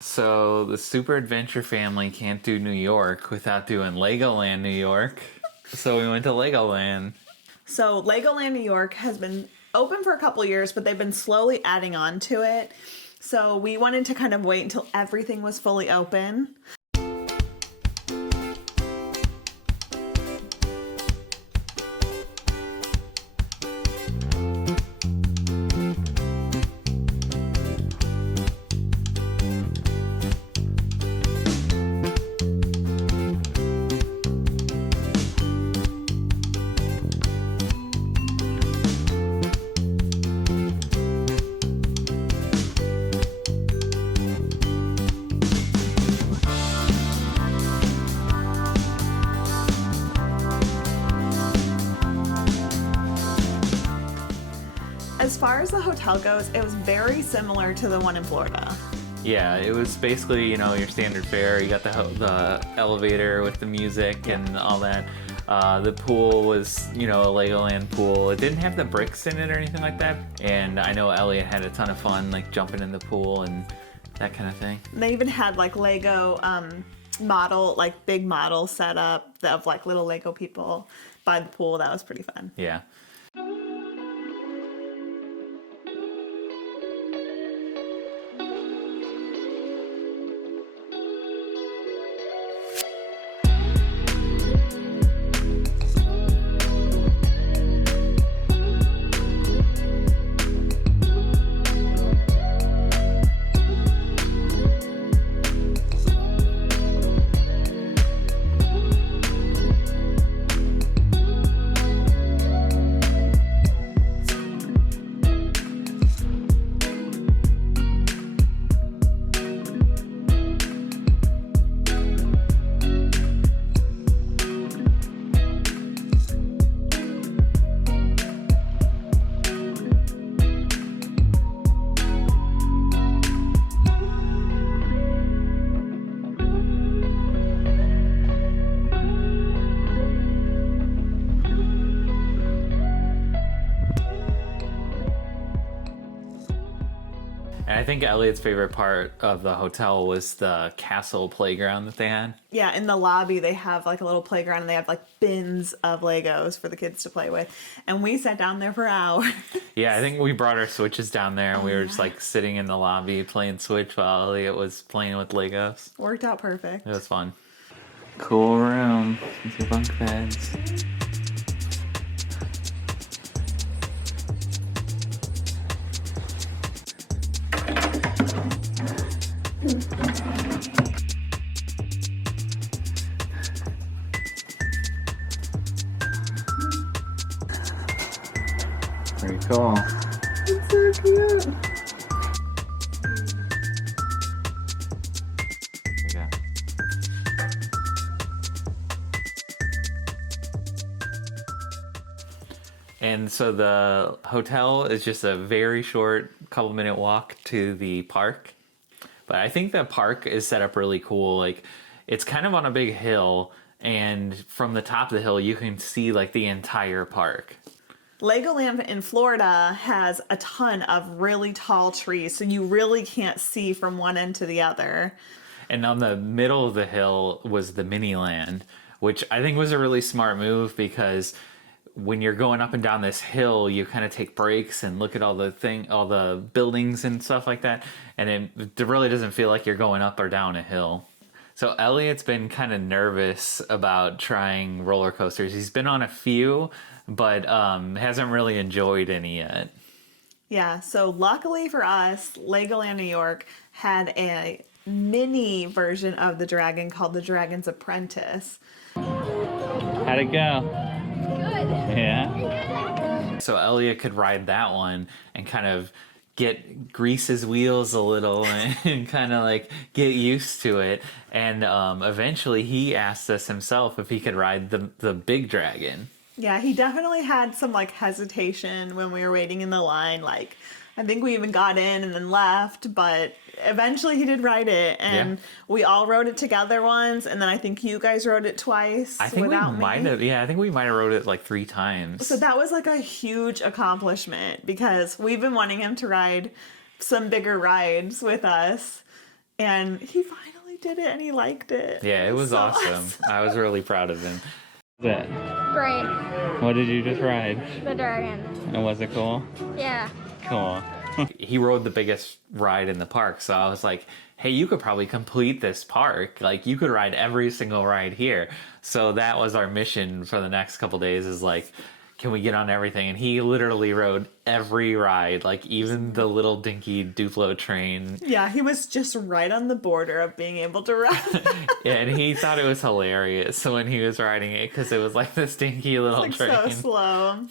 So the Super Adventure family can't do New York without doing Legoland New York. So we went to Legoland. So Legoland New York has been open for a couple years, but they've been slowly adding on to it. So we wanted to kind of wait until everything was fully open. As far as the hotel goes, it was very similar to the one in Florida. Yeah, it was basically, your standard fare. You got the elevator with the music and all that. The pool was, a Legoland pool. It didn't have the bricks in it or anything like that. And I know Elliot had a ton of fun, like jumping in the pool and that kind of thing. They even had like Lego model, like big model set up of like little Lego people by the pool. That was pretty fun. Yeah. And I think Elliot's favorite part of the hotel was the castle playground that they had. Yeah, in the lobby they have like a little playground and they have like bins of Legos for the kids to play with. And we sat down there for hours. Yeah, I think we brought our Switches down there and we were just like sitting in the lobby playing Switch while Elliot was playing with Legos. Worked out perfect. It was fun. Cool room with your bunk beds. Very cool. It's so cute. Okay. And so the hotel is just a very short couple minute walk to the park. But I think the park is set up really cool. Like, it's kind of on a big hill, and from the top of the hill you can see like the entire park. Legoland in Florida has a ton of really tall trees, so you really can't see from one end to the other. And on the middle of the hill was the mini land, which I think was a really smart move because when you're going up and down this hill, you kind of take breaks and look at all the buildings and stuff like that, and it really doesn't feel like you're going up or down a hill. So Elliot's been kind of nervous about trying roller coasters. He's been on a few, but hasn't really enjoyed any yet. Yeah, so luckily for us, Legoland New York had a mini version of the dragon called the Dragon's Apprentice. How'd it go? Good. Yeah. So Elliot could ride that one and kind of grease his wheels a little and kind of like get used to it. And eventually he asked us himself if he could ride the big dragon. Yeah, he definitely had some like hesitation when we were waiting in the line. Like, I think we even got in and then left, but eventually he did ride it, and we all rode it together once, and then I think you guys rode it twice. I think without we might me. have. Yeah, I think we might have rode it like 3 times. So that was like a huge accomplishment because we've been wanting him to ride some bigger rides with us. And he finally did it, and he liked it. Yeah, it was so awesome. I was really proud of him. That. Great. What did you just ride? The dragon. And was it cool? Yeah. Cool. He rode the biggest ride in the park, so I was like, hey, you could probably complete this park. Like, you could ride every single ride here. So that was our mission for the next couple days, is like, can we get on everything? And he literally rode every ride, like even the little dinky Duplo train. Yeah, he was just right on the border of being able to ride. Yeah, and he thought it was hilarious. So when he was riding it, because it was like this dinky little like train. so slow.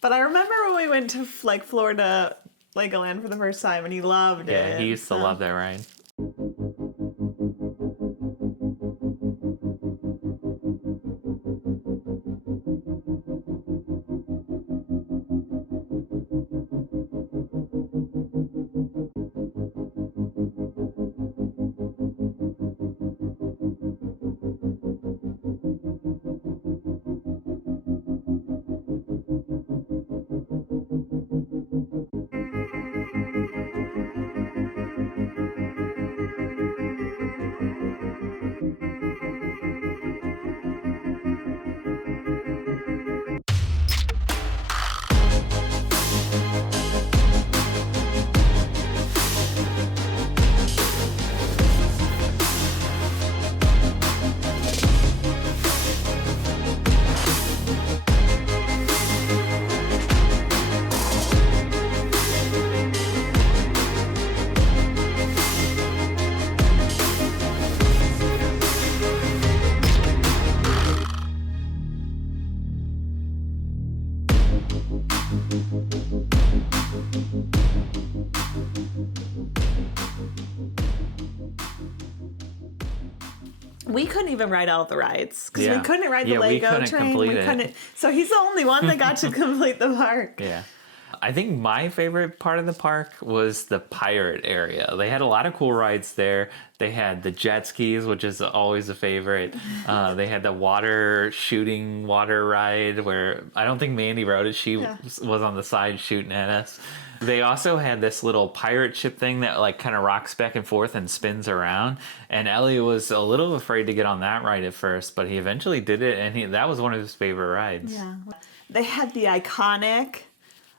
But I remember when we went to like Florida Legoland for the first time, and he loved it. Yeah, he used to love that ride. We couldn't even ride all the rides because Yeah. we couldn't ride the Yeah, we Lego couldn't train. complete We it. couldn't. So he's the only one that got to complete the park. Yeah. I think my favorite part of the park was the pirate area. They had a lot of cool rides there. They had the jet skis, which is always a favorite. They had the water ride where I don't think Mandy rode it. She was on the side shooting at us. They also had this little pirate ship thing that like kind of rocks back and forth and spins around. And Ellie was a little afraid to get on that ride at first, but he eventually did it, and that was one of his favorite rides. Yeah. They had the iconic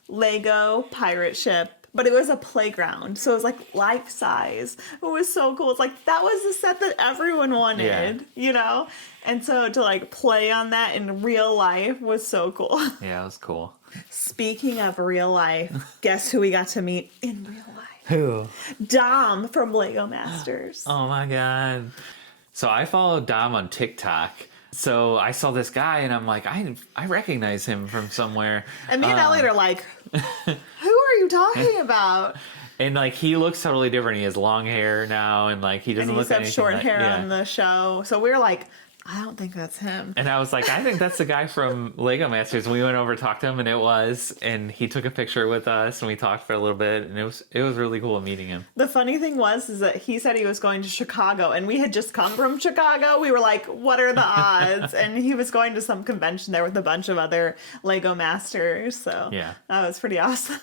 Lego pirate ship, but it was a playground, so it was like life size. It was so cool. It's like that was the set that everyone wanted, you know? And so to like play on that in real life was so cool. Yeah, it was cool. Speaking of real life, guess who we got to meet in real life? Who? Dom from Lego Masters. Oh my god. So I followed Dom on TikTok. So I saw this guy and I'm like, I recognize him from somewhere. And me and Elliot are like, who are you talking about? And like he looks totally different. He has long hair now, and like he doesn't And he look used to anything have short like, hair yeah. on the show. So we were like, I don't think that's him. And I was like, I think that's the guy from Lego Masters. And we went over to talk to him, and it was. And he took a picture with us, and we talked for a little bit, and it was really cool meeting him. The funny thing is that he said he was going to Chicago, and we had just come from Chicago. We were like, what are the odds? And he was going to some convention there with a bunch of other Lego Masters. So Yeah. that was pretty awesome.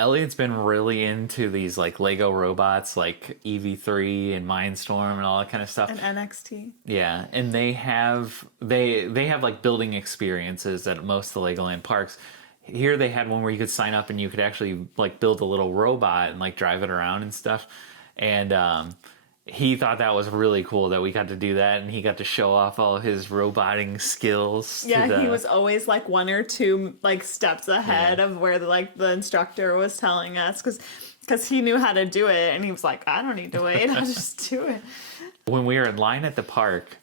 Elliot's been really into these like Lego robots, like EV3 and Mindstorm and all that kind of stuff. And NXT. Yeah, and they have like building experiences at most of the Legoland parks. Here they had one where you could sign up and you could actually like build a little robot and like drive it around and stuff. And he thought that was really cool that we got to do that, and he got to show off all his roboting skills. Yeah, he was always like one or two like steps ahead Yeah. of where the instructor was telling us, because he knew how to do it, and he was like, I don't need to wait, I'll just do it. When we were in line at the park,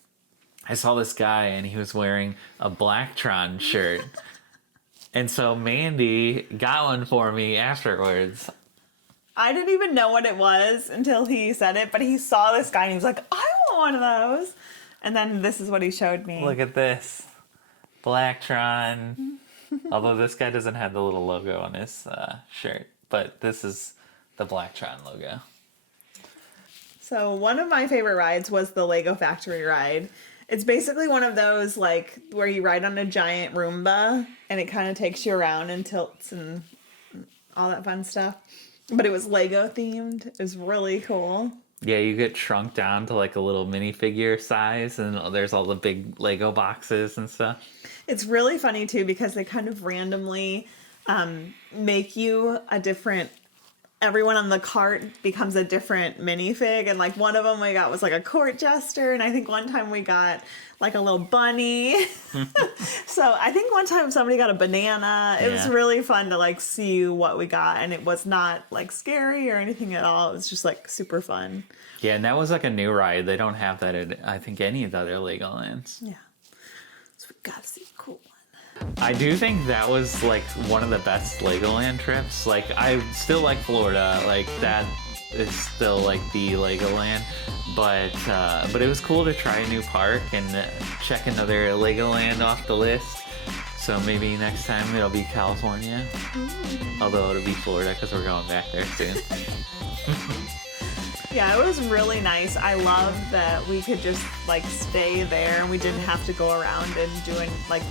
I saw this guy and he was wearing a Blacktron shirt. And so Mandy got one for me afterwards. I didn't even know what it was until he said it, but he saw this guy and he was like, I want one of those. And then this is what he showed me. Look at this. Blacktron. Although this guy doesn't have the little logo on his shirt. But this is the Blacktron logo. So one of my favorite rides was the Lego Factory ride. It's basically one of those like where you ride on a giant Roomba and it kind of takes you around and tilts and all that fun stuff. But it was Lego themed. It was really cool. Yeah, you get shrunk down to like a little minifigure size, and there's all the big Lego boxes and stuff. It's really funny too because they kind of randomly make you a different. Everyone on the cart becomes a different minifig, and like one of them we got was like a court jester, and I think one time we got like a little bunny. So I think one time somebody got a banana. It was Yeah. really fun to like see what we got, and it was not like scary or anything at all. It was just like super fun. Yeah, and that was like a new ride. They don't have that at, I think, any of the other Legolands. Yeah. So we gotta see a cool one. I do think that was like one of the best Legoland trips. Like, I still like Florida. Like, that is still like the Legoland. But it was cool to try a new park and check another Legoland off the list. So maybe next time it'll be California. Although it'll be Florida because we're going back there soon. Yeah, it was really nice. I love that we could just like stay there and we didn't have to go around and doing like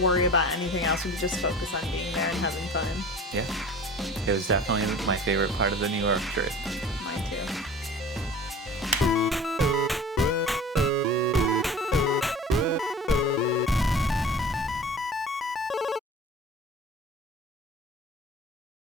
worry about anything else. We could just focus on being there and having fun. Yeah. It was definitely my favorite part of the New York trip.